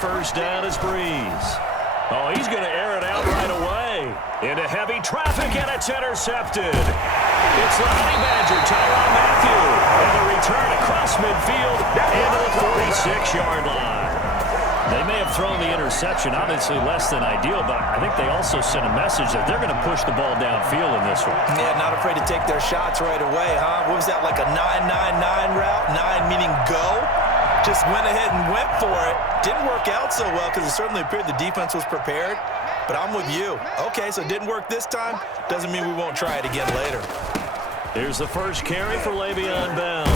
first down is Breeze. Oh, he's going to air it out right away. Into heavy traffic, and it's intercepted. It's the Honey Badger, Tyrann Mathieu. And the return across midfield into the 46-yard line. They may have thrown the interception, obviously less than ideal, but I think they also sent a message that they're going to push the ball downfield in this one. Yeah, not afraid to take their shots right away, huh? What was that, like a 9-9-9 route? 9 meaning go? Just went ahead and went for it. Didn't work out so well because it certainly appeared the defense was prepared. But I'm with you. Okay, so it didn't work this time. Doesn't mean we won't try it again later. Here's the first carry for Le'Veon Bell.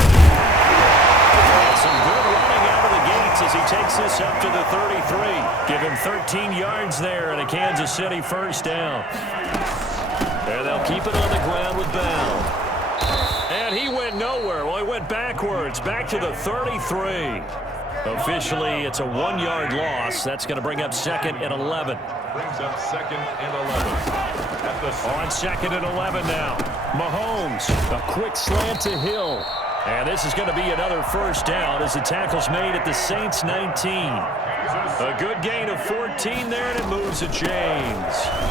Some good running out of the gates as he takes this up to the 33. Give him 13 yards there and a Kansas City first down. And they'll keep it on the ground with Bell. And he went nowhere. Well, he went backwards, back to the 33. Officially, it's a 1-yard loss. That's going to bring up 2nd and 11. Brings up 2nd and 11. On 2nd and 11 now. Mahomes, a quick slant to Hill. And this is going to be another first down as the tackle's made at the Saints 19. A good gain of 14 there, and it moves the chains.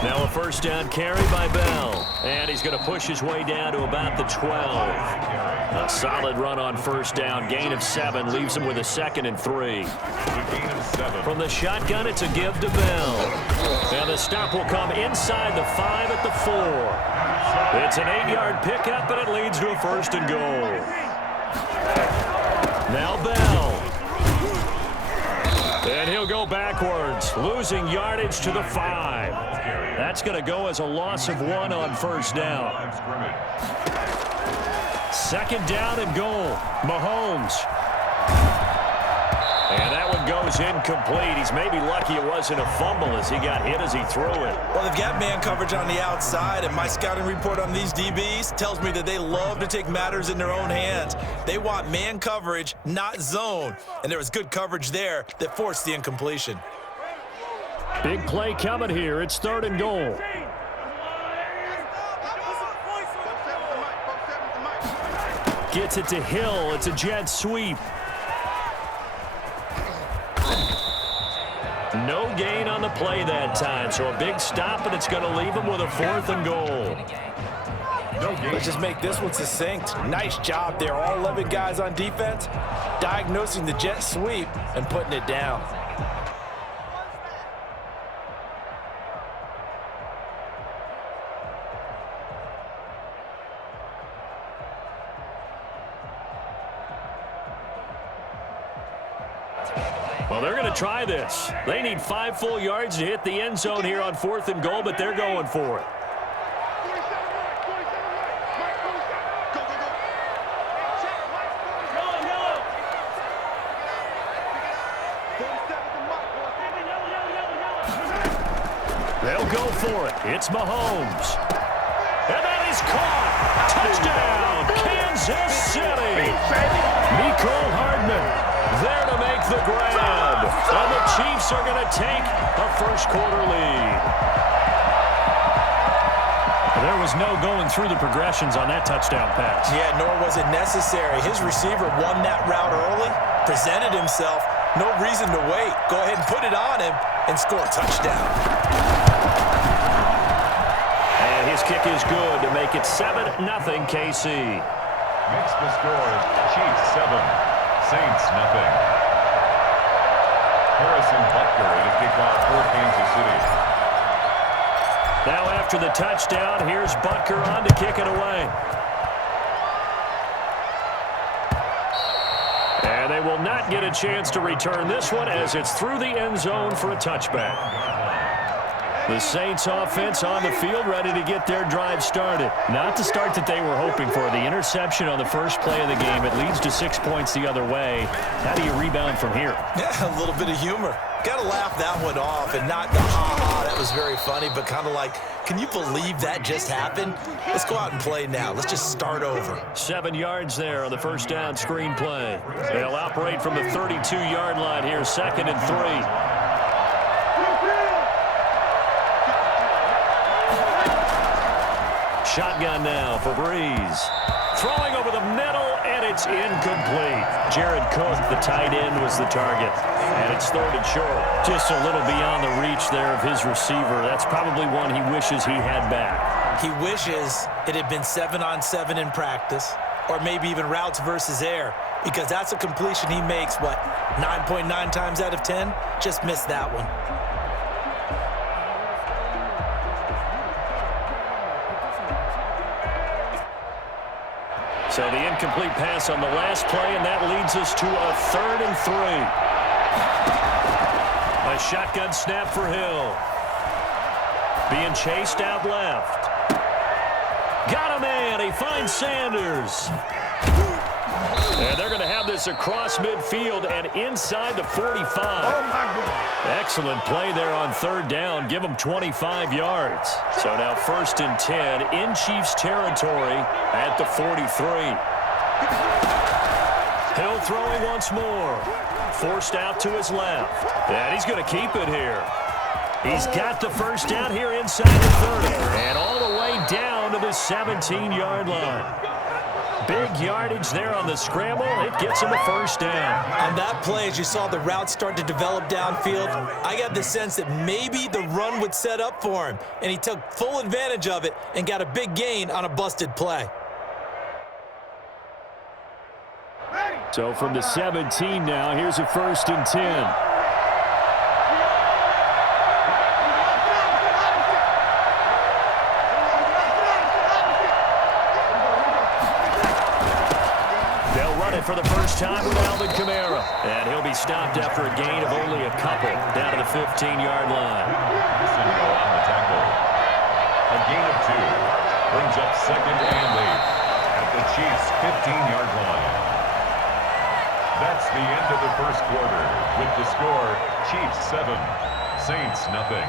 Now a first down carry by Bell. And he's going to push his way down to about the 12. A solid run on first down. Gain of 7 leaves him with a 2nd and 3. From the shotgun, it's a give to Bell. Now the stop will come inside the 5 at the 4. It's an 8-yard pickup, and it leads to a 1st and goal. Now Bell. And he'll go backwards, losing yardage to the 5. That's going to go as a loss of 1 on first down. 2nd down and goal. Mahomes. And that one goes incomplete. He's maybe lucky it wasn't a fumble as he got hit as he threw it. Well, they've got man coverage on the outside, and my scouting report on these DBs tells me that they love to take matters in their own hands. They want man coverage, not zone. And there was good coverage there that forced the incompletion. Big play coming here. It's 3rd and goal. Gets it to Hill. It's a jet sweep. No gain on the play that time, so a big stop, and it's going to leave him with a 4th and goal. Let's just make this one succinct. Nice job there. All 11 guys on defense diagnosing the jet sweep and putting it down. Well, they're going to try this. They need 5 full yards to hit the end zone here on 4th and goal, but they're going for it. They'll go for it. It's Mahomes. And that is caught. Touchdown, Kansas City. Mecole Hardman there to make the grab. And the Chiefs are going to take a first-quarter lead. There was no going through the progressions on that touchdown pass. Yeah, nor was it necessary. His receiver won that route early, presented himself. No reason to wait. Go ahead and put it on him and score a touchdown. And his kick is good to make it 7-0 KC. Makes the score Chiefs 7, Saints 0. Harrison Butker to kick off for Kansas City. Now after the touchdown, here's Butker on to kick it away. And they will not get a chance to return this one as it's through the end zone for a touchback. The Saints offense on the field ready to get their drive started. Not the start that they were hoping for. The interception on the first play of the game. It leads to 6 points the other way. How do you rebound from here? Yeah, a little bit of humor. Got to laugh that one off and not the ha-ha. That was very funny, but kind of like, can you believe that just happened? Let's go out and play now. Let's just start over. 7 yards there on the first down screen play. They'll operate from the 32-yard line here, 2nd and 3. Shotgun now for Breeze. throwing over the middle, and it's incomplete. Jared Cook, the tight end, was the target. And it's third and short. Just a little beyond the reach there of his receiver. That's probably one he wishes he had back. He wishes it had been 7-on-7 in practice, or maybe even routes versus air, because that's a completion he makes, 9.9 times out of 10? Just missed that one. So the incomplete pass on the last play, and that leads us to a 3rd and 3. A shotgun snap for Hill. Being chased out left. Got a man. He finds Sanders. And they're going to have this across midfield and inside the 45. Oh, my goodness. Excellent play there on 3rd down. Give them 25 yards. So now 1st and 10 in Chiefs territory at the 43. Hill throwing once more. Forced out to his left. And he's going to keep it here. He's got the 1st down here inside the 30. And all the way down to the 17-yard line. Big yardage there on the scramble. It gets him a 1st down. On that play, as you saw the route start to develop downfield, I got the sense that maybe the run would set up for him, and he took full advantage of it and got a big gain on a busted play. So from the 17 now, here's a 1st and 10. For the first time with Alvin Kamara. And he'll be stopped after a gain of only a couple down to the 15-yard line. On the tackle. A gain of 2 brings up 2nd and 8 at the Chiefs' 15-yard line. That's the end of the 1st quarter with the score Chiefs 7, Saints nothing.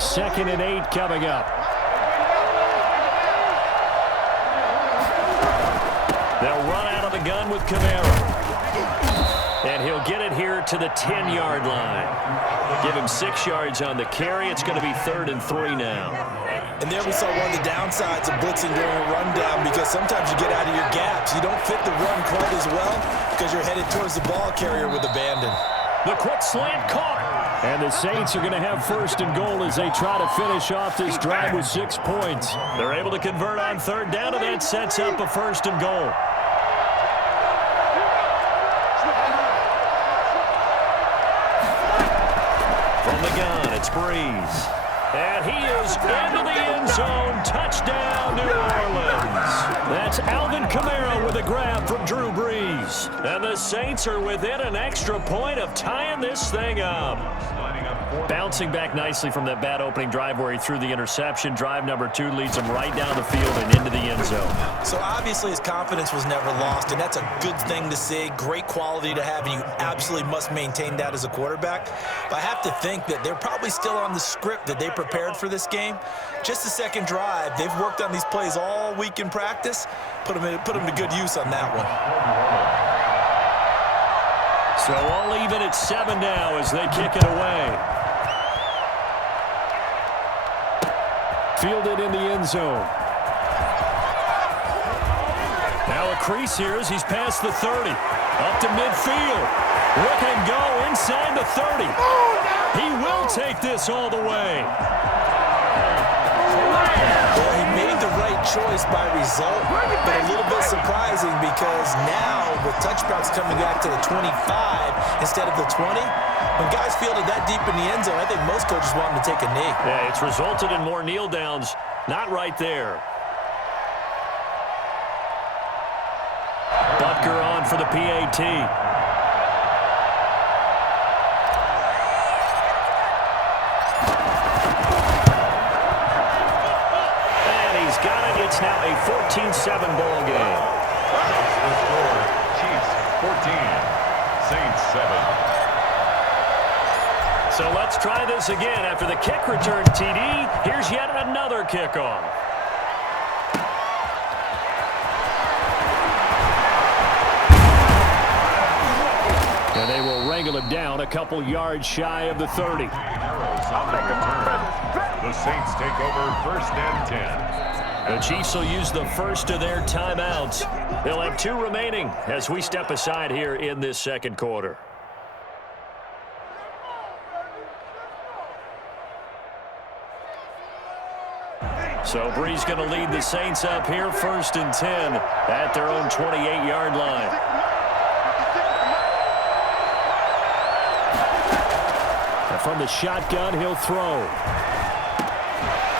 Second and 8 coming up. They'll run out of the gun with Kamara. And he'll get it here to the 10-yard line. Give him 6 yards on the carry. It's going to be 3rd and 3 now. And there we saw one of the downsides of blitzing during a rundown, because sometimes you get out of your gaps. You don't fit the run quite as well because you're headed towards the ball carrier with abandon. The quick slant caught. And the Saints are going to have 1st and goal as they try to finish off this drive with 6 points. They're able to convert on 3rd down, and that sets up a 1st and goal. From the gun, it's Breeze. And he is into the end zone. Touchdown, New Orleans. That's Alvin Kamara with a grab from Drew Brees. And the Saints are within an extra point of tying this thing up. Bouncing back nicely from that bad opening drive where he threw the interception. Drive number 2 leads him right down the field and into the end zone. So obviously his confidence was never lost, and that's a good thing to see. Great quality to have, and you absolutely must maintain that as a quarterback. But I have to think that they're probably still on the script that they prepared for this game. Just the 2nd drive. They've worked on these plays all week in practice. Put them to good use on that one. So all even at 7 now as they kick it away. Fielded in the end zone. Now a crease here as he's past the 30. Up to midfield. Look and go inside the 30. He will take this all the way. Well, he made the right choice by result, but a little bit surprising because now with touchdowns coming back to the 25 instead of the 20, when guys fielded that deep in the end zone, I think most coaches want them to take a knee. Yeah, it's resulted in more kneel downs. Not right there. Butker on for the PAT. It's now a 14-7 ball game. The score, Chiefs 14, Saints 7. So let's try this again. After the kick return TD, here's yet another kickoff. And they will wrangle him down a couple yards shy of the 30. The Saints take over 1st and 10. The Chiefs will use the first of their timeouts. They'll have 2 remaining as we step aside here in this second quarter. So Brees going to lead the Saints up here 1st and 10 at their own 28-yard line. And from the shotgun, he'll throw.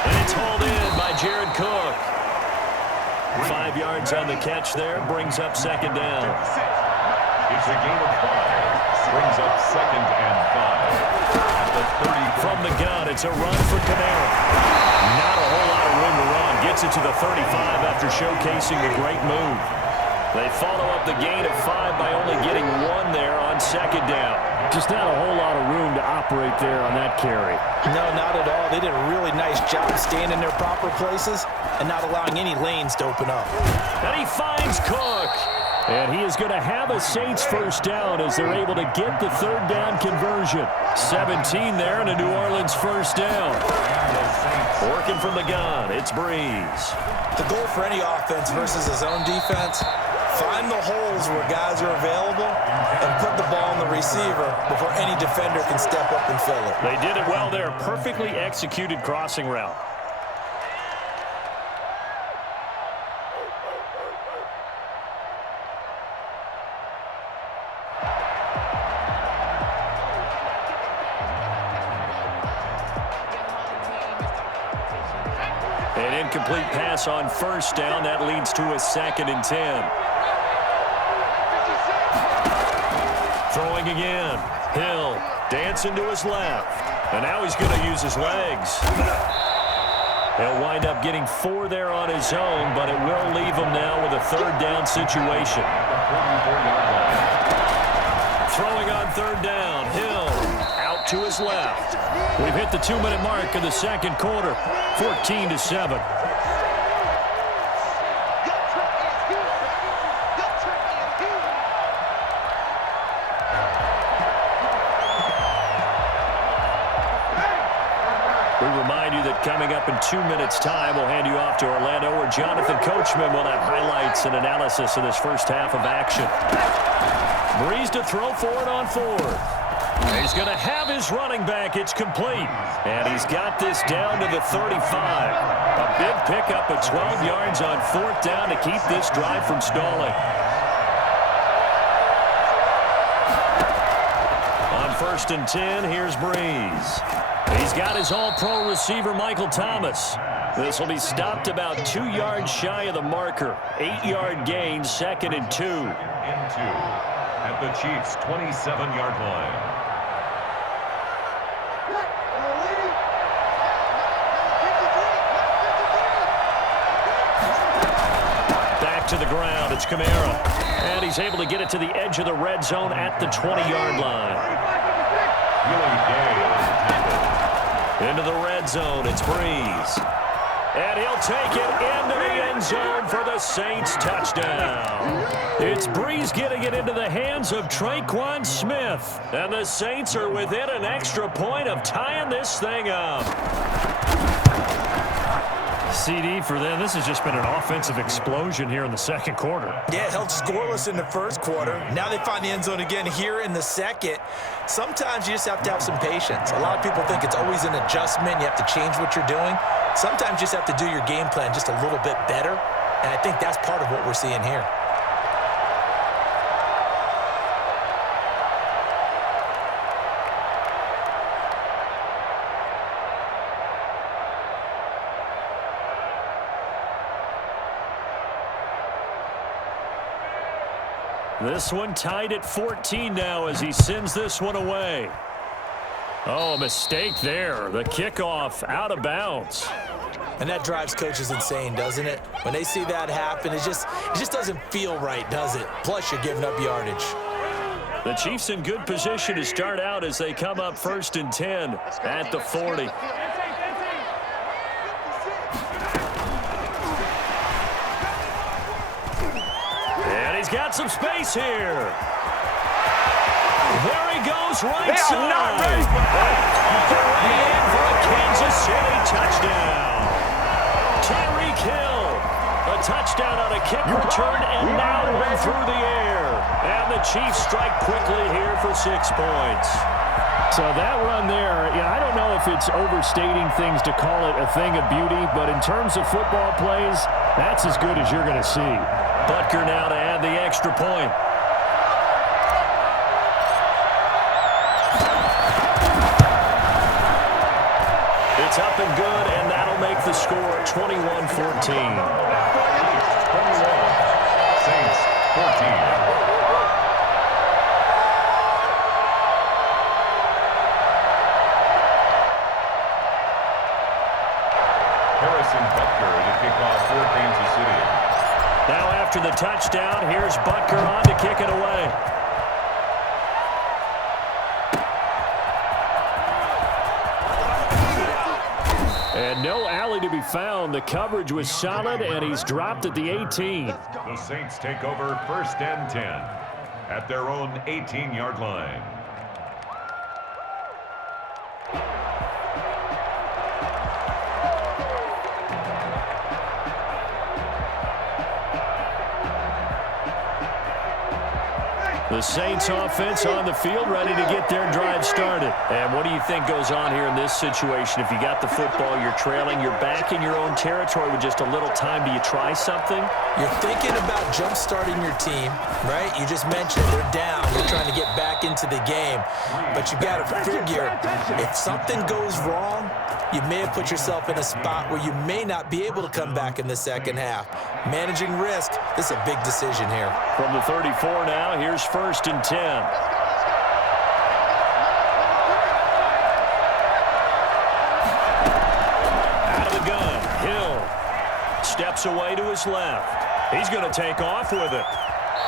And it's hauled in by Jared Cook. 5 yards on the catch there, brings up 2nd down. It's a gain of 5. Brings up 2nd and 5. At the 30. From the gun, it's a run for Kamara. Not a whole lot of room to run. Gets it to the 35 after showcasing a great move. They follow up the gain of 5 by only getting 1 there on 2nd down. Just not a whole lot of room to operate there on that carry. No, not at all. They did a really nice job staying in their proper places and not allowing any lanes to open up. And he finds Cook. And he is going to have a Saints 1st down as they're able to get the 3rd down conversion. 17 there and a New Orleans 1st down. Working from the gun, it's Brees. The goal for any offense versus his own defense, find the holes where guys are available and put the ball on the receiver before any defender can step up and fill it. They did it well there. Perfectly executed crossing route. An incomplete pass on 1st down. That leads to a 2nd and 10. Throwing again. Hill dancing to his left. And now he's going to use his legs. He'll wind up getting 4 there on his own, but it will leave him now with a 3rd down situation. Throwing on 3rd down. Hill out to his left. We've hit the 2-minute mark of the second quarter. 14-7. We remind you that coming up in 2 minutes' time, we'll hand you off to Orlando, where Jonathan Coachman will have highlights and analysis of this first half of action. Brees to throw for it on 4th. He's going to have his running back. It's complete. And he's got this down to the 35. A big pickup of 12 yards on 4th down to keep this drive from stalling. On 1st and 10, here's Brees. He's got his all-pro receiver, Michael Thomas. This will be stopped about 2 yards shy of the marker. 8-yard gain, 2nd and 2. At the Chiefs' 27-yard line. To the ground, it's Kamara. And he's able to get it to the edge of the red zone at the 20-yard line. Into the red zone, it's Brees. And he'll take it into the end zone for the Saints touchdown. It's Brees getting it into the hands of Traquan Smith. And the Saints are within an extra point of tying this thing up. CD for them. This has just been an offensive explosion here in the second quarter. Yeah, held scoreless in the first quarter. Now they find the end zone again here in the second. Sometimes you just have to have some patience. A lot of people think it's always an adjustment. You have to change what you're doing. Sometimes you just have to do your game plan just a little bit better. And I think that's part of what we're seeing here. This one tied at 14 now as he sends this one away. Oh, a mistake there. The kickoff out of bounds. And that drives coaches insane, doesn't it? When they see that happen, it just doesn't feel right, does it? Plus, you're giving up yardage. The Chiefs in good position to start out as they come up 1st and 10 at the 40. And he's got some space here. There he goes, right side. Not ready for a Kansas City touchdown. Tyreek Hill, a touchdown on a kick return, and now one through the air. And the Chiefs strike quickly here for 6 points. So that run there, yeah, I don't know if it's overstating things to call it a thing of beauty, but in terms of football plays, that's as good as you're going to see. Butker now to add the extra point. It's up and good, and that'll make the score 21-14. 21. Saints 14. Butker to kick off for Kansas City. Now after the touchdown, here's Butker on to kick it away. And no alley to be found. The coverage was solid, and he's dropped at the 18. The Saints take over 1st and 10 at their own 18-yard line. The Saints offense on the field, ready to get their drive started. And what do you think goes on here in this situation? If you got the football, you're trailing, you're back in your own territory with just a little time. Do you try something? You're thinking about jump-starting your team, right? You just mentioned they're down. You're trying to get back into the game. But you got to figure, if something goes wrong, you may have put yourself in a spot where you may not be able to come back in the second half. Managing risk, this is a big decision here. From the 34 now, here's 1st and 10. Out of the gun, Hill steps away to his left. He's going to take off with it.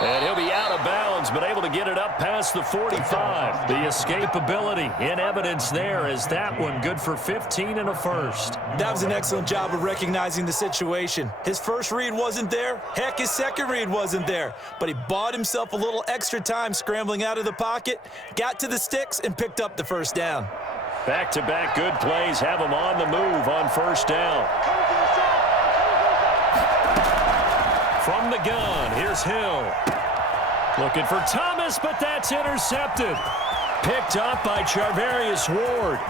And he'll be out of bounds, but able to get it up past the 45. The escapability in evidence there is that one good for 15 and a first. That was an excellent job of recognizing the situation. His first read wasn't there. Heck, his second read wasn't there. But he bought himself a little extra time scrambling out of the pocket, got to the sticks, and picked up the first down. Back-to-back good plays have him on the move on 1st down. From the gun, here's Hill. Looking for Thomas, but that's intercepted. Picked up by Charvarius Ward.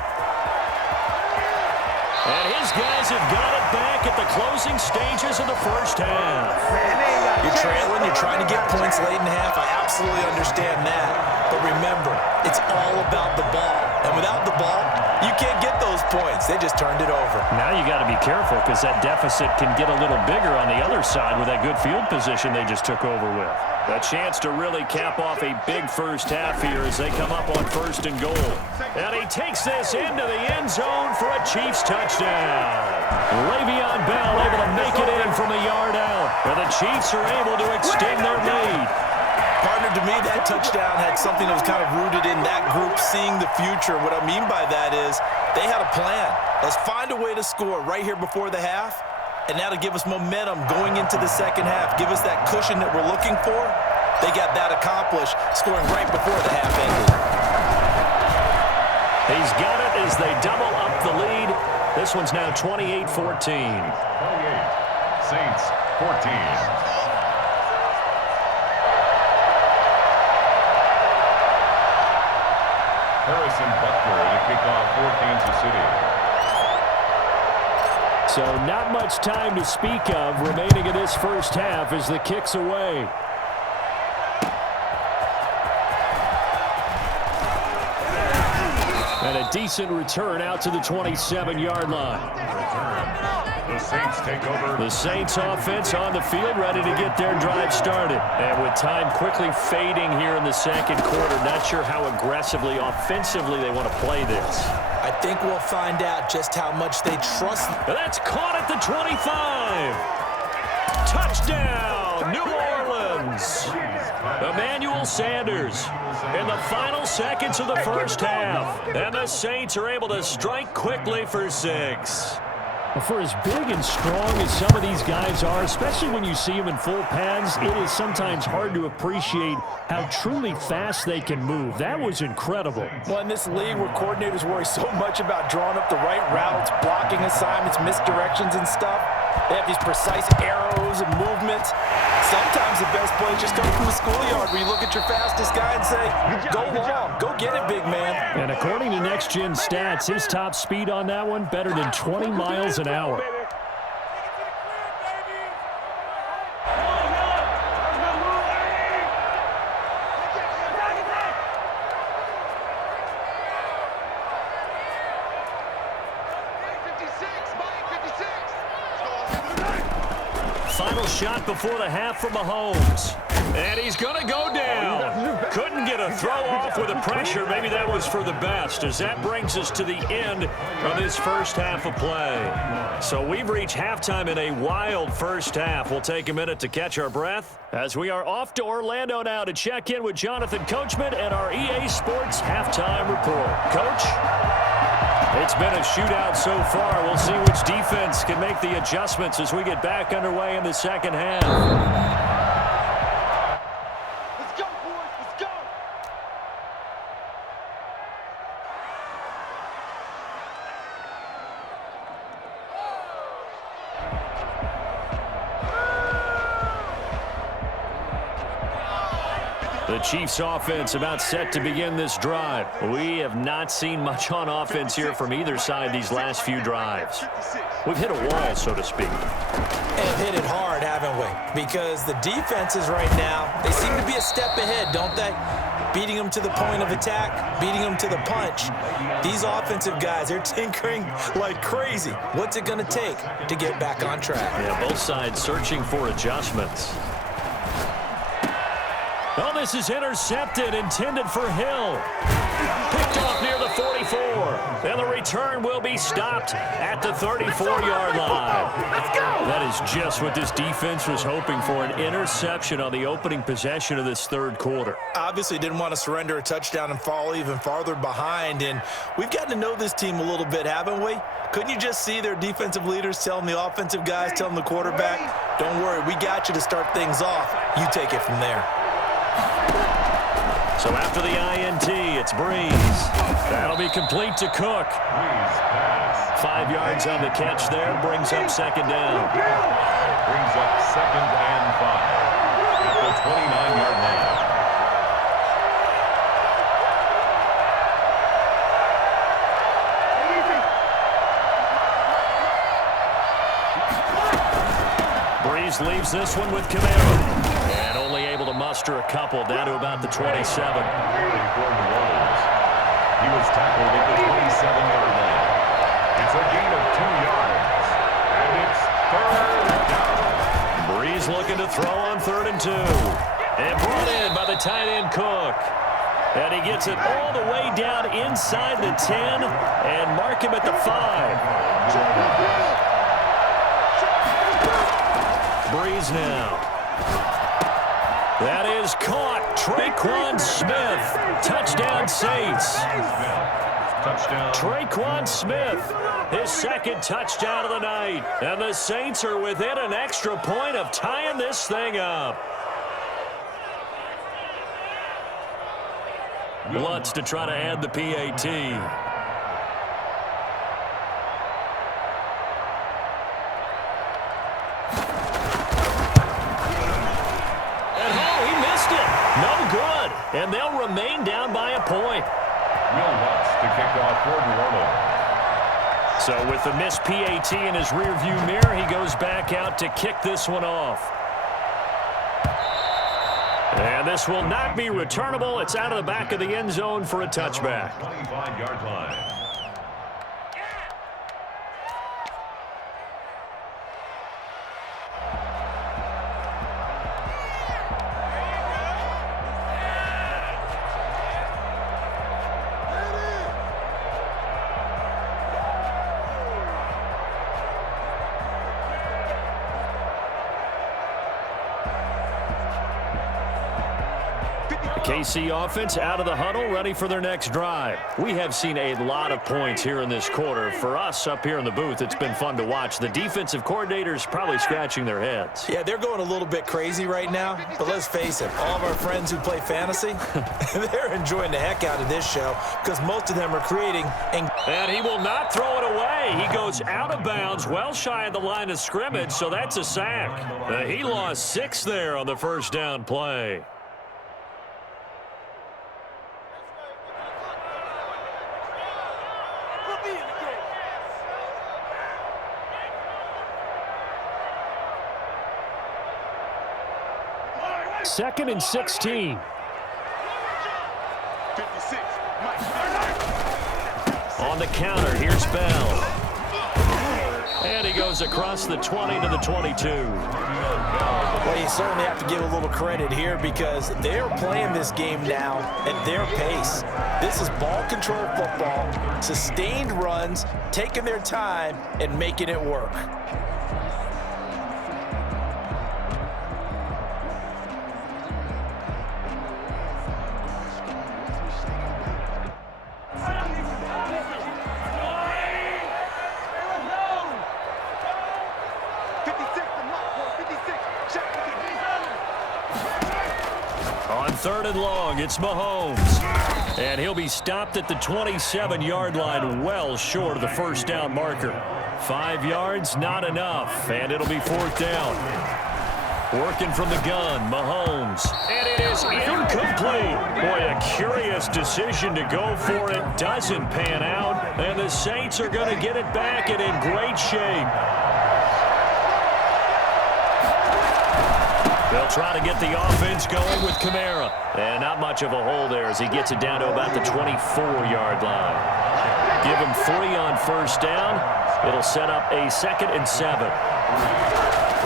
And his guys have got it back at the closing stages of the first half. You're trailing, you're trying to get points late in the half. I absolutely understand that. But remember, it's all about the ball. And without the ball, you can't get those points. They just turned it over. Now you got to be careful because that deficit can get a little bigger on the other side with that good field position they just took over with. A chance to really cap off a big first half here as they come up on 1st and goal. And he takes this into the end zone for a Chiefs touchdown. Le'Veon Bell able to make it in from a yard out. And the Chiefs are able to extend their lead. Partner, to me, that touchdown had something that was kind of rooted in that group seeing the future. What I mean by that is they had a plan. Let's find a way to score right here before the half. And now to give us momentum going into the second half, give us that cushion that we're looking for. They got that accomplished, scoring right before the half ended. He's got it as they double up the lead. This one's now 28-14. 28. Saints 14. Harrison Butker to kick off for Kansas City. So not much time to speak of remaining in this first half as the kick's away. And a decent return out to the 27-yard line. The Saints take over. The Saints offense on the field, ready to get their drive started. And with time quickly fading here in the second quarter, not sure how aggressively, offensively they want to play this. I think we'll find out just how much they trust. And that's caught at the 25. Touchdown, New Orleans. Emmanuel Sanders in the final seconds of the first half. And the Saints are able to strike quickly for 6. For as big and strong as some of these guys are, especially when you see them in full pads, it is sometimes hard to appreciate how truly fast they can move. That was incredible. Well, in this league where coordinators worry so much about drawing up the right routes, blocking assignments, misdirections and stuff, they have these precise arrows and movements. Sometimes the best plays just come from the schoolyard where you look at your fastest guy and say, go long, go get it, big man. And according to Next Gen Stats, his top speed on that one, better than 20 miles an hour. Final shot before the half from Mahomes. And he's going to go down. Couldn't get a throw off with the pressure. Maybe that was for the best, as that brings us to the end of this first half of play. So we've reached halftime in a wild first half. We'll take a minute to catch our breath as we are off to Orlando now to check in with Jonathan Coachman and our EA Sports halftime report. Coach? It's been a shootout so far. We'll see which defense can make the adjustments as we get back underway in the second half. Let's go, boys. Let's go. The Chiefs offense about set to begin this drive. We have not seen much on offense here from either side these last few drives. We've hit a wall, so to speak. And hit it hard, haven't we? Because the defenses right now, they seem to be a step ahead, don't they? Beating them to the point of attack, beating them to the punch. These offensive guys, they're tinkering like crazy. What's it going to take to get back on track? Yeah, both sides searching for adjustments. Oh, this is intercepted, intended for Hill. Picked off near the 44. And the return will be stopped at the 34-yard line. Let's go. That is just what this defense was hoping for, an interception on the opening possession of this third quarter. Obviously didn't want to surrender a touchdown and fall even farther behind. And we've gotten to know this team a little bit, haven't we? Couldn't you just see their defensive leaders telling the offensive guys, telling the quarterback, don't worry, we got you to start things off. You take it from there. So after the INT, it's Breeze. That'll be complete to Cook. 5 yards on the catch there, brings up second down. Brings up 2nd and 5 at the 29-yard line. Breeze leaves this one with Camaro. And only able to muster a couple down to about the 27. For New Orleans. He was tackled at the 27-yard line. It's a gain of 2 yards. And it's 3rd down. Breeze looking to throw on 3rd and 2. And brought in by the tight end Cook. And he gets it all the way down inside the 10 and mark him at the 5. Breeze now. That is caught. Traquan Smith. Touchdown Saints. Touchdown. Traquan Smith, his 2nd touchdown of the night. And the Saints are within an extra point of tying this thing up. Lutz to try to add the PAT. And they'll remain down by a point. Will Lutz to kick off for New Orleans. So with the missed PAT in his rearview mirror, he goes back out to kick this one off. And this will not be returnable. It's out of the back of the end zone for a touchback. 25-yard line. KC offense out of the huddle, ready for their next drive. We have seen a lot of points here in this quarter. For us up here in the booth, it's been fun to watch. The defensive coordinators probably scratching their heads. Yeah, they're going a little bit crazy right now, but let's face it, all of our friends who play fantasy, they're enjoying the heck out of this show because most of them are creating. And he will not throw it away. He goes out of bounds, well shy of the line of scrimmage, so that's a sack. He lost 6 there on the first down play. Second and 16. 56. On the counter, here's Bell. And he goes across the 20 to the 22. Well, you certainly have to give a little credit here because they're playing this game now at their pace. This is ball control football, sustained runs, taking their time, and making it work. On third and long, it's Mahomes. And he'll be stopped at the 27-yard line, well short of the first down marker. 5 yards, not enough, and it'll be fourth down. Working from the gun, Mahomes. And it is incomplete. Boy, a curious decision to go for it. Doesn't pan out, and the Saints are going to get it back and in great shape. They'll try to get the offense going with Kamara. And not much of a hole there as he gets it down to about the 24-yard line. Give him 3 on first down. It'll set up a 2nd and 7.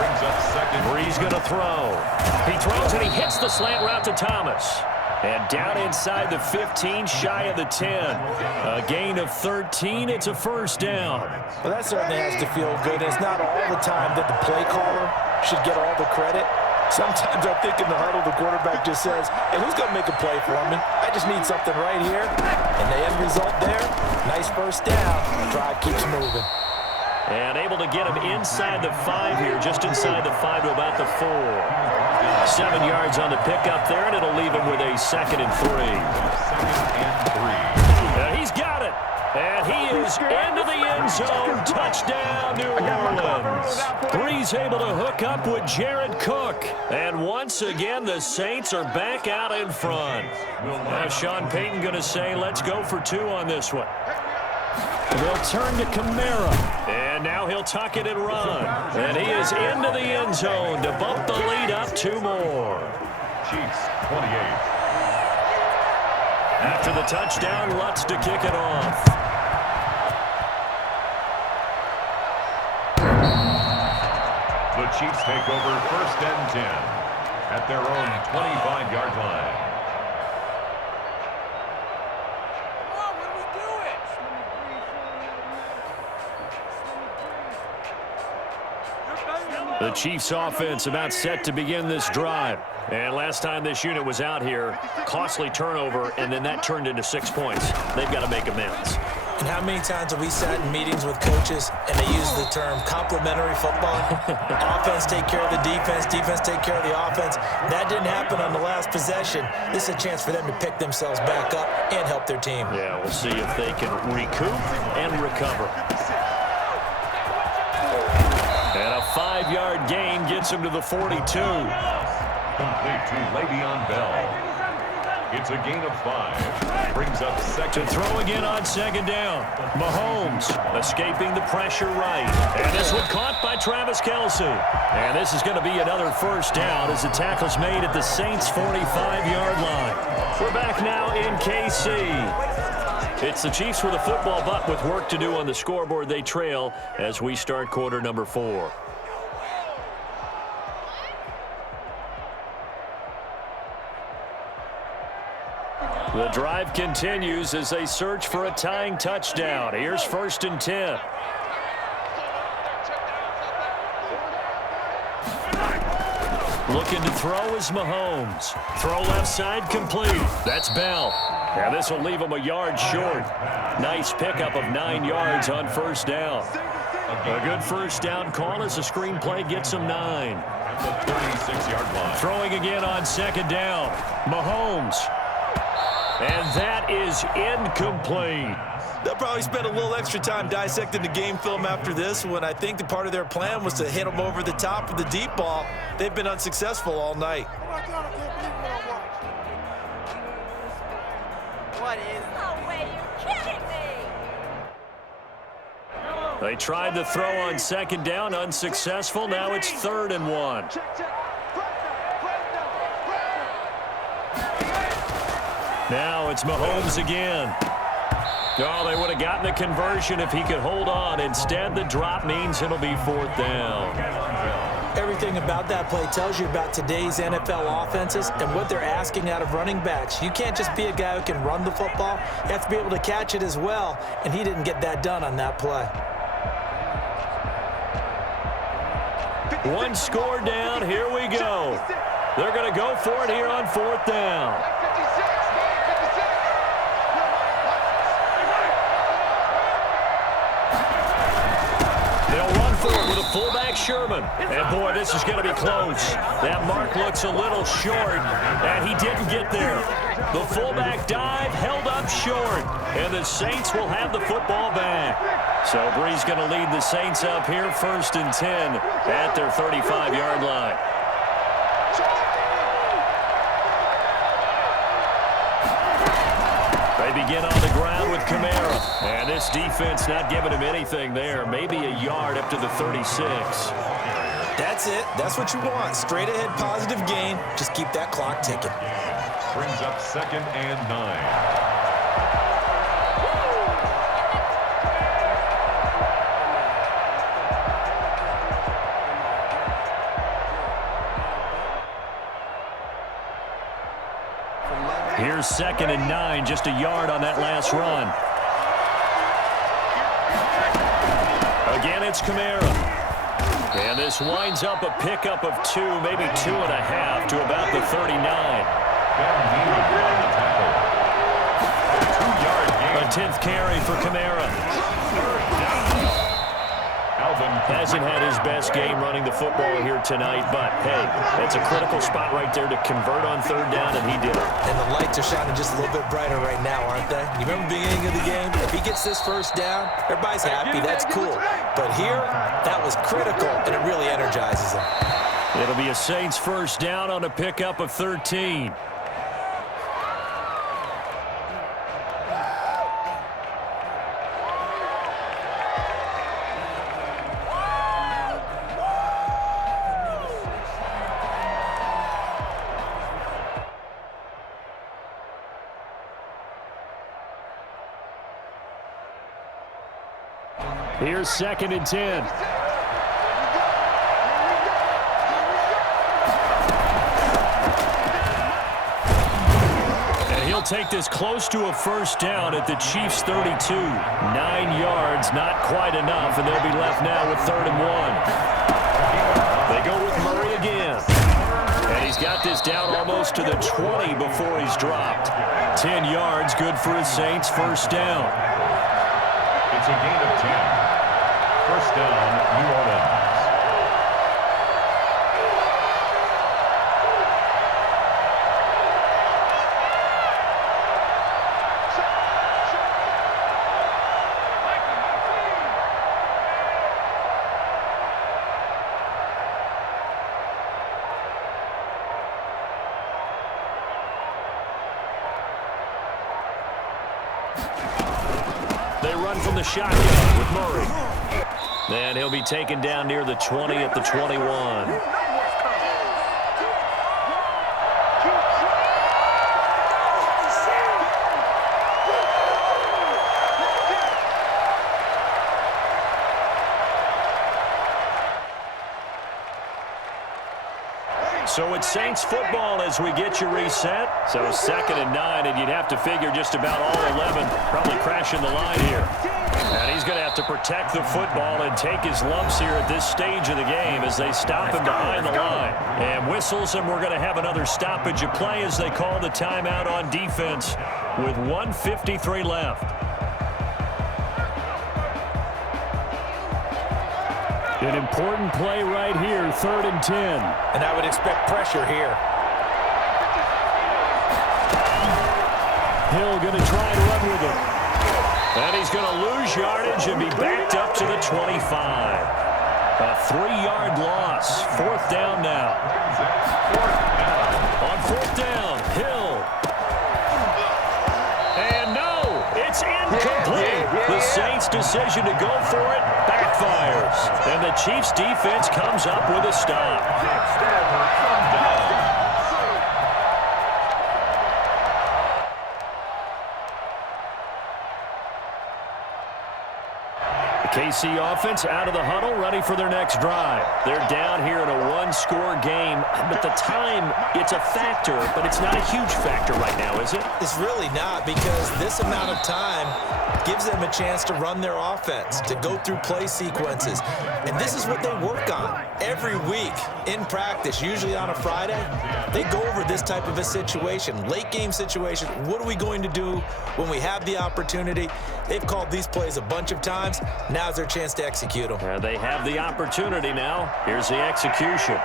Brings up second. Brees going to throw. He throws and he hits the slant route to Thomas. And down inside the 15, shy of the 10. A gain of 13. It's a first down. Well, that certainly has to feel good. It's not all the time that the play caller should get all the credit. Sometimes I think in the huddle, the quarterback just says, hey, who's going to make a play for me? I just need something right here. And the end result there, nice first down. The drive keeps moving. And able to get him inside the 5 here, just inside the 5 to about the 4. 7 yards on the pickup there, and it'll leave him with a 2nd and 3. 2nd and 3. He's got it. And he is into the end zone. Touchdown, New Orleans. Brees able to hook up with Jared Cook. And once again, the Saints are back out in front. Now Sean Payton going to say, let's go for 2 on this one. They'll turn to Kamara. And now he'll tuck it and run. And he is into the end zone to bump the lead up 2 more. Chiefs 28. After the touchdown, Lutz to kick it off. The Chiefs take over 1st and 10 at their own 25-yard line. The Chiefs offense about set to begin this drive. And last time this unit was out here, costly turnover, and then that turned into 6 points. They've got to make amends. And how many times have we sat in meetings with coaches and they use the term complementary football? Offense take care of the defense, defense take care of the offense. That didn't happen on the last possession. This is a chance for them to pick themselves back up and help their team. Yeah, we'll see if they can recoup and recover. And a 5-yard gain gets him to the 42. Complete to Le'Veon Bell. It's a gain of 5. Brings up 2nd. To throw again on 2nd down. Mahomes escaping the pressure right. And this one caught by Travis Kelce. And this is going to be another first down as the tackle's made at the Saints' 45-yard line. We're back now in KC. It's the Chiefs with a football, but with work to do on the scoreboard, they trail as we start quarter number 4. The drive continues as they search for a tying touchdown. Here's 1st and 10. Looking to throw is Mahomes. Throw left side complete. That's Bell. And this will leave him a yard short. Nice pickup of 9 yards on first down. A good first down call as the screenplay gets him 9. At the 36-yard line. Throwing again on second down. Mahomes. And that is incomplete. They'll probably spend a little extra time dissecting the game film after this when I think the part of their plan was to hit them over the top of the deep ball. They've been unsuccessful all night. What is? No way, you're kidding me! They tried to throw on second down, unsuccessful. Now it's 3rd and 1. Now it's Mahomes again. Oh, they would have gotten the conversion if he could hold on. Instead, the drop means it'll be 4th down. Everything about that play tells you about today's NFL offenses and what they're asking out of running backs. You can't just be a guy who can run the football. You have to be able to catch it as well, and he didn't get that done on that play. One score down. Here we go. They're going to go for it here on 4th down. They'll run for it with a fullback, Sherman. And, boy, this is going to be close. That mark looks a little short, and he didn't get there. The fullback dive held up short, and the Saints will have the football back. So Bree's going to lead the Saints up here, 1st and 10 at their 35-yard line. They begin on the ground with Kamara. And this defense not giving him anything there. Maybe a yard up to the 36. That's it. That's what you want. Straight ahead positive gain. Just keep that clock ticking. Brings up 2nd and 9. Here's 2nd and 9, just a yard on that last run. Again, it's Kamara. And this winds up a pickup of 2, maybe 2.5 to about the 39. A 10th carry for Kamara. Hasn't had his best game running the football here tonight, but, hey, that's a critical spot right there to convert on 3rd down, and he did it. And the lights are shining just a little bit brighter right now, aren't they? You remember the beginning of the game? If he gets this first down, everybody's happy. That's cool. But here, that was critical, and it really energizes him. It'll be a Saints first down on a pickup of 13. Here's 2nd and 10. And he'll take this close to a first down at the Chiefs' 32. 9 yards, not quite enough, and they'll be left now with 3rd and 1. They go with Murray again. And he's got this down almost to the 20 before he's dropped. 10 yards, good for his Saints, first down. It's a gain of 10. First down, New Orleans. They run from the shotgun with Murray. And he'll be taken down near the 20 at the 21. So it's Saints football as we get you reset. So 2nd and 9, and you'd have to figure just about all 11 probably crashing the line here. And he's going to have to protect the football and take his lumps here at this stage of the game as they stop him behind the line. And whistles, and we're going to have another stoppage of play as they call the timeout on defense with 1:53 left. An important play right here, 3rd and 10. And I would expect pressure here. Hill going to try and run with it. And he's going to lose yardage and be backed up to the 25. A 3-yard loss. 4th down now. On 4th down, Hill. And no, it's incomplete. The Saints' decision to go for it backfires. And the Chiefs' defense comes up with a stop. KC offense out of the huddle, ready for their next drive. They're down here in a 1-score game, but the time, it's a factor, but it's not a huge factor right now, is it? It's really not, because this amount of time gives them a chance to run their offense, to go through play sequences. And this is what they work on every week in practice, usually on a Friday. They go over this type of a situation, late game situation. What are we going to do when we have the opportunity? They've called these plays a bunch of times. Now's their chance to execute them. They have the opportunity now. Here's the execution.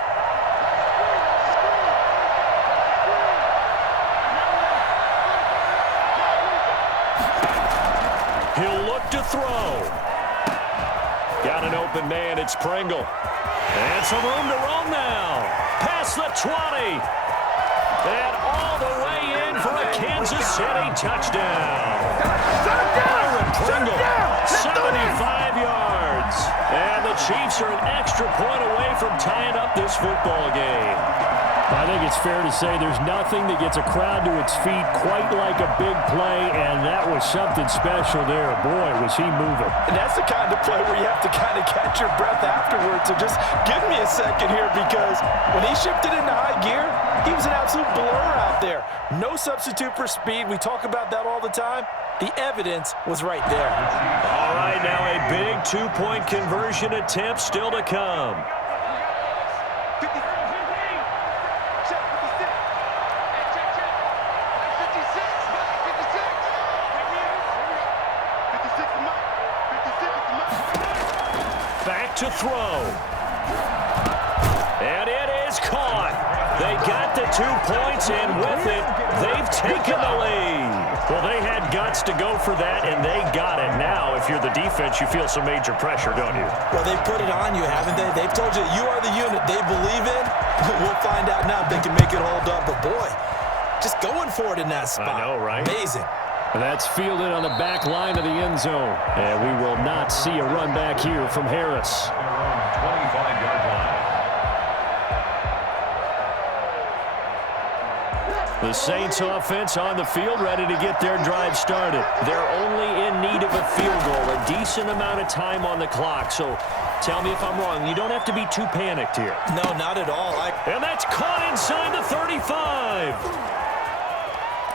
He'll look to throw. Got an open man. It's Pringle. And some room to roam now. Past the 20. And all the way in for a Kansas City touchdown. Byron Pringle, 75 yards. And the Chiefs are an extra point away from tying up this football game. I think it's fair to say there's nothing that gets a crowd to its feet quite like a big play, and that was something special there. Boy, was he moving. And that's the kind of play where you have to kind of catch your breath afterwards. So just give me a second here, because when he shifted into high gear, he was an absolute blur out there. No substitute for speed. We talk about that all the time. The evidence was right there. All right, now a big two-point conversion attempt still to come. Back to throw. And it is caught. They got the 2 points, and with it, they've taken the lead. Well, they had guts to go for that, and they got it. Now, if you're the defense, you feel some major pressure, don't you? Well, they've put it on you, haven't they? They've told you you are the unit they believe in. We'll find out now if they can make it hold up. But, boy, just going for it in that spot. I know, right? Amazing. That's fielded on the back line of the end zone. And we will not see a run back here from Harris. 25-yard line. The Saints offense on the field, ready to get their drive started. They're only in need of a field goal, a decent amount of time on the clock. So tell me if I'm wrong. You don't have to be too panicked here. No, not at all. And that's caught inside the 35.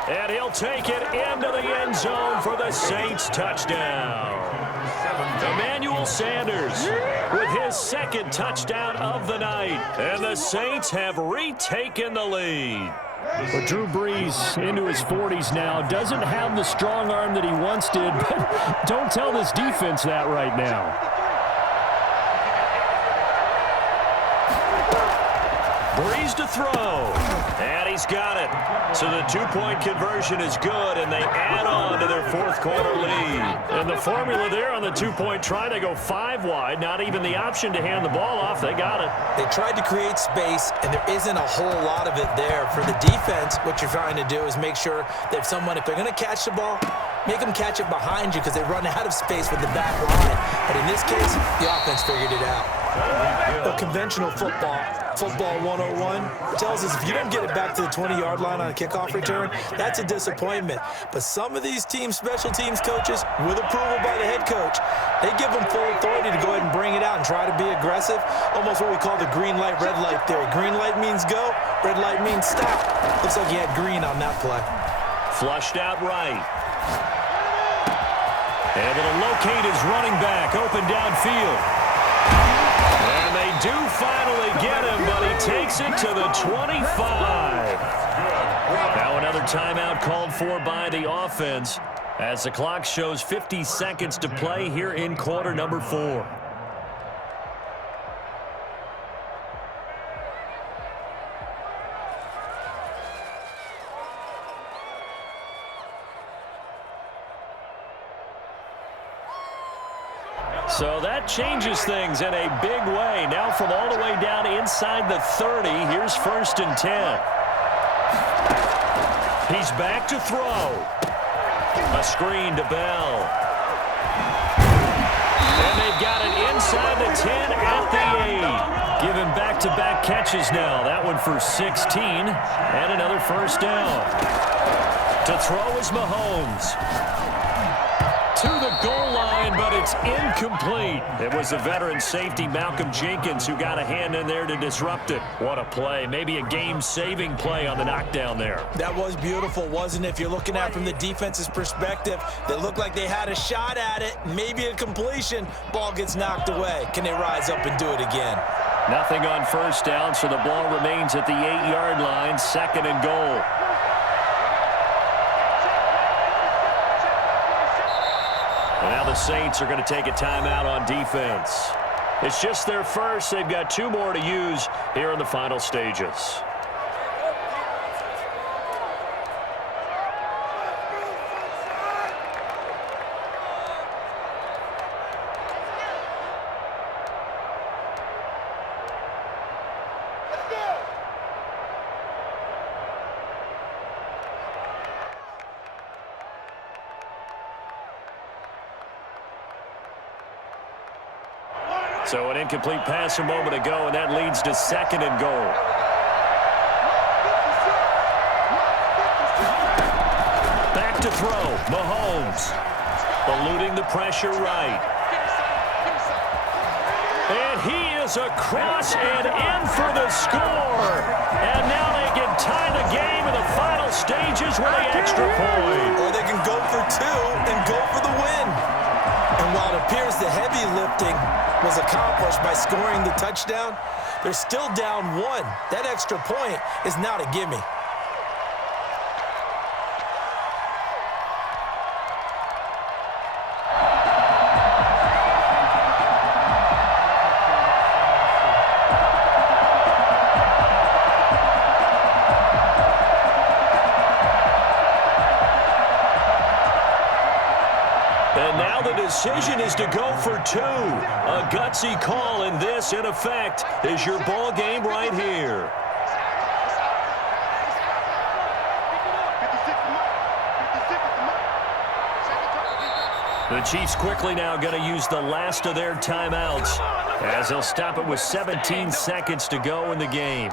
And he'll take it into the end zone for the Saints touchdown. Emmanuel Sanders with his second touchdown of the night. And the Saints have retaken the lead. But Drew Brees, into his 40s now, doesn't have the strong arm that he once did. But don't tell this defense that right now. Brees to throw. And he's got it. So the two-point conversion is good, and they add on to their fourth quarter lead. And the formula there on the two-point try to go 5 wide, not even the option to hand the ball off. They got it. They tried to create space, and there isn't a whole lot of it there. For the defense, what you're trying to do is make sure that someone, if they're going to catch the ball, make them catch it behind you because they run out of space with the back line. But in this case, the offense figured it out. A conventional football, Football 101 tells us if you don't get it back to the 20-yard line on a kickoff return, that's a disappointment. But some of these special teams coaches, with approval by the head coach, they give them full authority to go ahead and bring it out and try to be aggressive, almost what we call the green light, red light theory. Green light means go, red light means stop. Looks like he had green on that play. Flushed out right. And it'll locate his running back open downfield. And they do finally get him, but he takes it to the 25. Now another timeout called for by the offense as the clock shows 50 seconds to play here in quarter number 4. So that changes things in a big way. Now from all the way down inside the 30, here's 1st and 10. He's back to throw. A screen to Bell. And they've got it inside the 10 at the 8. Giving back-to-back catches now. That one for 16 and another first down. To throw is Mahomes. To the goal line, but it's incomplete. It was the veteran safety, Malcolm Jenkins, who got a hand in there to disrupt it. What a play. Maybe a game-saving play on the knockdown there. That was beautiful, wasn't it? If you're looking at it from the defense's perspective, they looked like they had a shot at it, maybe a completion. Ball gets knocked away. Can they rise up and do it again? Nothing on first down, so the ball remains at the 8-yard line, 2nd and goal. And now the Saints are going to take a timeout on defense. It's just their first. They've got 2 more to use here in the final stages. So an incomplete pass a moment ago, and that leads to 2nd and goal. Back to throw, Mahomes. Eluding the pressure right. And he is across and in for the score. And now they can tie the game in the final stages with an extra point. Or they can go for 2 and go for the win. And while it appears the heavy lifting was accomplished by scoring the touchdown, they're still down 1. That extra point is not a gimme. And now the decision is to go for 2. A gutsy call, and this, in effect, is your ball game right here. The Chiefs quickly now going to use the last of their timeouts as they'll stop it with 17 seconds to go in the game.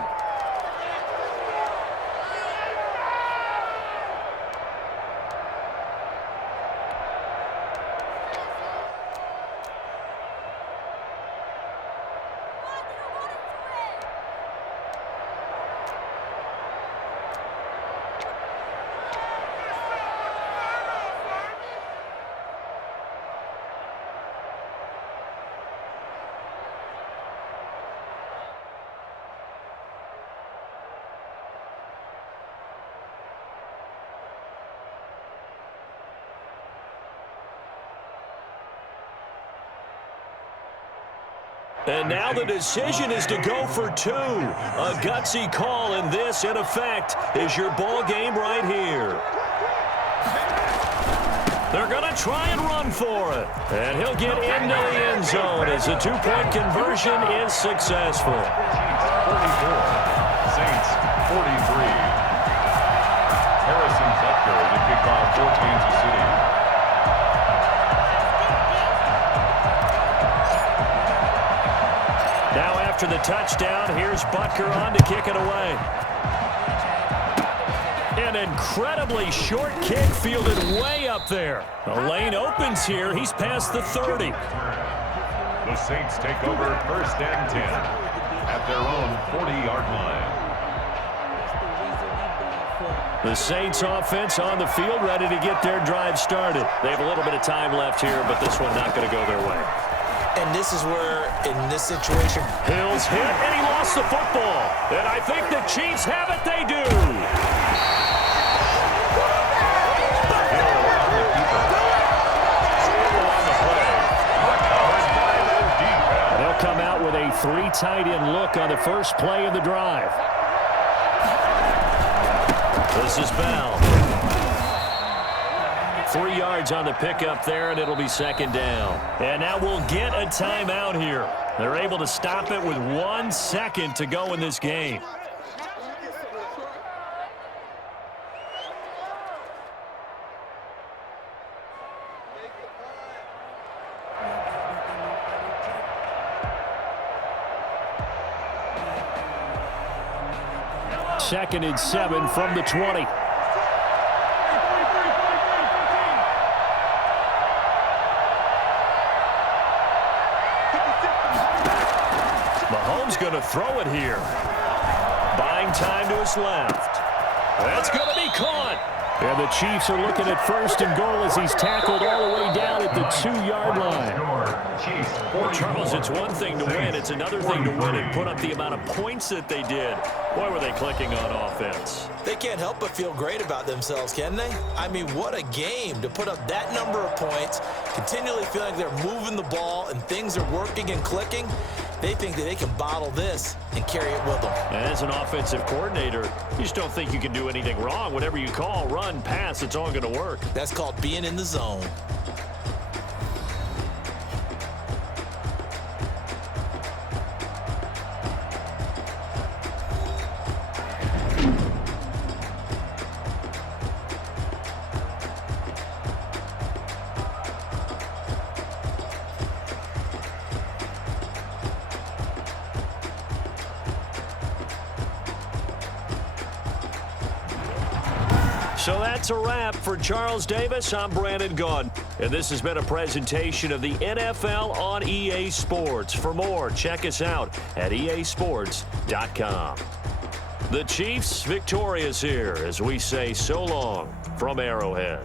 And now the decision is to go for 2. A gutsy call, and this, in effect, is your ball game right here. They're going to try and run for it. And he'll get into the end zone as the 2-point conversion is successful. 44, Saints 43. Harrison Butker, the kickoff for Kansas City. Now after the touchdown. Here's Butker on to kick it away. An incredibly short kick fielded way up there. The lane opens here. He's past the 30. The Saints take over 1st and 10 at their own 40-yard line. The Saints offense on the field, ready to get their drive started. They have a little bit of time left here, but this one not going to go their way. And this is where, in this situation, Hill's hit, and he lost the football. And I think the Chiefs have it. They do. They'll come out with a 3 tight end look on the first play of the drive. This is Bell. 3 yards on the pickup there, and it'll be 2nd down. And now we'll get a timeout here. They're able to stop it with 1 second to go in this game. Second and 7 from the 20. Mahomes going to throw it here. Buying time to his left. That's going to be caught. And the Chiefs are looking at 1st and goal as he's tackled all the way down at the 2-yard line. Well, Charles, it's one thing to win. It's another thing to win and put up the amount of points that they did. Boy, were they clicking on offense. they can't help but feel great about themselves, can they? I mean, what a game to put up that number of points, continually feeling like they're moving the ball and things are working and clicking. They think that they can bottle this and carry it with them. As an offensive coordinator, you just don't think you can do anything wrong. Whatever you call, run, pass, it's all going to work. That's called being in the zone. So that's a wrap for Charles Davis. I'm Brandon Gaudin, and this has been a presentation of the NFL on EA Sports. For more, check us out at easports.com. The Chiefs victorious here as we say so long from Arrowhead.